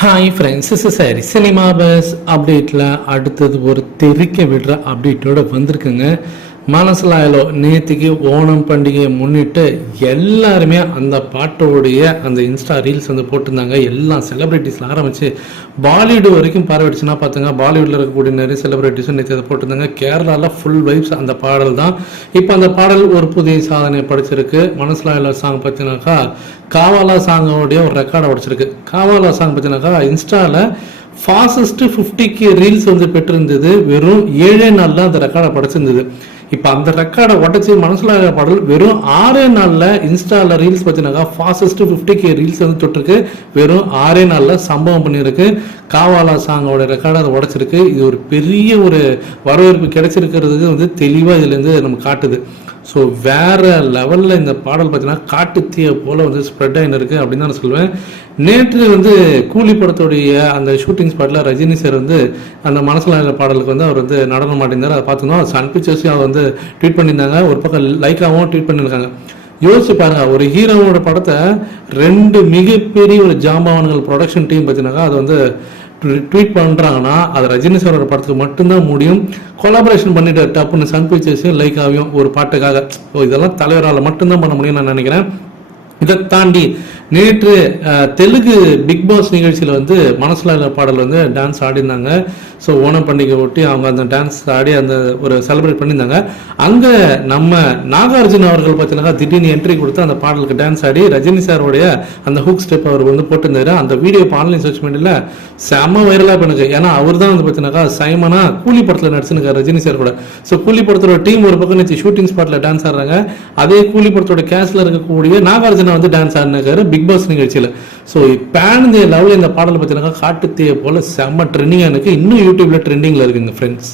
Hi friends இஸ் சரி cinema buzz அப்டேட்டில் அடுத்தது ஒரு தெரிக்க விடுற அப்டேட்டோட வந்திருக்குங்க. மனசிலாயிலோ நேற்றுக்கு ஓணம் பண்டிகையை முன்னிட்டு எல்லாருமே அந்த பாட்டோடைய அந்த இன்ஸ்டா ரீல்ஸ் வந்து போட்டிருந்தாங்க. எல்லாம் செலிப்ரிட்டிஸில் ஆரம்பித்து பாலிவுட் வரைக்கும் பரவிடுச்சுன்னா பார்த்துங்க பாலிவுட்டில் இருக்கக்கூடிய நிறைய செலிப்ரிட்டிஸும் நேற்று அதை போட்டிருந்தாங்க. கேரளாவில் ஃபுல் வைப்ஸ் அந்த பாடல் தான். இப்போ அந்த பாடல் ஒரு புதிய சாதனை படிச்சிருக்கு. மனசிலாயிலோ சாங் பார்த்தீங்கனாக்கா காவாலா சாங்கோடைய ஒரு ரெக்கார்டை உடச்சிருக்கு காவாலா சாங் பார்த்தீங்கன்னாக்கா இன்ஸ்டாவில் ஃபாஸ்டஸ்ட்டு ஃபிஃப்டிக்கு ரீல்ஸ் வந்து பெற்றிருந்தது. வெறும் ஏழே நாளில் அந்த ரெக்கார்டை படைச்சிருந்தது. இப்போ அந்த ரெக்கார்டை உடச்சி மனசில் பாடல் வெறும் ஆறே நாளில் இன்ஸ்டாவில் ரீல்ஸ் பார்த்தீங்கன்னாக்கா ஃபாஸ்டஸ்ட் ஃபிஃப்டி கே ரீல்ஸ் வந்து தொட்டிருக்கு. வெறும் ஆறே நாளில் சம்பவம் பண்ணியிருக்கு காவாலா சாங்கோட ரெக்கார்டை அதை உடைச்சிருக்கு இது ஒரு பெரிய ஒரு வரவேற்பு கிடைச்சிருக்கிறதுக்கு வந்து தெளிவாக இதுலேருந்து நம்ம காட்டுது. ஸோ வேற லெவலில் இந்த பாடல் பார்த்தீங்கன்னா காட்டுத்தீயை போல வந்து ஸ்ப்ரெட் ஆகின்னு இருக்கு அப்படின்னு தான் நான் சொல்லுவேன். நேற்று வந்து கூலி படத்துடைய அந்த ஷூட்டிங் ஸ்பாட்டில் ரஜினி சார் வந்து அந்த மனசில் பாடலுக்கு வந்து அவர் வந்து நடனம் மாட்டிருந்தார் அதை பார்த்துருந்தோம். சன் பிக்சர்ஸையும் அவர் வந்து ட்வீட் பண்ணியிருந்தாங்க. ஒரு பக்கம் லைக்காகவும் ட்வீட் பண்ணியிருக்காங்க. யோசிச்சு பாருங்க ஒரு ஹீரோவோட படத்தை ரெண்டு மிகப்பெரிய ஒரு ஜாம்பவான்கள் ப்ரொடக்ஷன் டீம் பார்த்தீங்கன்னாக்கா அது வந்து ட்வீட் பண்ணுறாங்கன்னா அது ரஜினி சாரோட படத்துக்கு மட்டும்தான் முடியும். கொலாபரேஷன் பண்ணிட்டு டப்புன்னு சன் பிக்சர்ஸையும் லைக் ஆகியும் ஒரு பாட்டுக்காக. இதெல்லாம் தலைவரால் மட்டும்தான் பண்ண முடியும்னு நான் நினைக்கிறேன். இதை தாண்டி நேற்று தெலுங்கு பிக் பாஸ் நிகழ்ச்சியில் வந்து மனசில் பாடல் வந்து டான்ஸ் ஆடிருந்தாங்க ஸோ ஓணம் பண்டிகை ஒட்டி அவங்க அந்த டான்ஸ் ஆடி அந்த ஒரு செலிப்ரேட் பண்ணியிருந்தாங்க. அங்கே நம்ம நாகார்ஜுன் அவர்கள் பார்த்தீங்கன்னா திடீர்னு என்ட்ரி கொடுத்து அந்த பாடலுக்கு டான்ஸ் ஆடி ரஜினி சாரோடைய அந்த ஹூக் ஸ்டெப் அவர் வந்து போட்டிருந்தாரு. அந்த வீடியோ ஆன்லைன் சர்ச் மீடியில் செம்ம வைரலாக இப்போ ஏன்னா அவர் தான் வந்து பார்த்தீங்கன்னாக்கா சைமனா கூலி படத்தில் நடிச்சிருக்காரு ரஜினி சார் கூட. ஸோ கூலி படத்தோட டீம் ஒரு பக்கம் நேற்று ஷூட்டிங் ஸ்பாட்டில் டான்ஸ் ஆடுறாங்க. அதே கூலி படத்தோட கேஸ்ல இருக்கக்கூடிய நாகார்ஜுனா வந்து டான்ஸ் ஆடினாரு. பிக் பாஸ் நிகழ்ச்சியில். ஸோ பேன் தி லவ்ல இந்த பாடலை பார்த்தீங்கன்னா காட்டுத்தீய போல செம்ம ட்ரெண்டிங்காக எனக்கு இன்னும் யூடியூப்ல ட்ரெண்டிங்கில் இருக்குங்க ஃப்ரெண்ட்ஸ்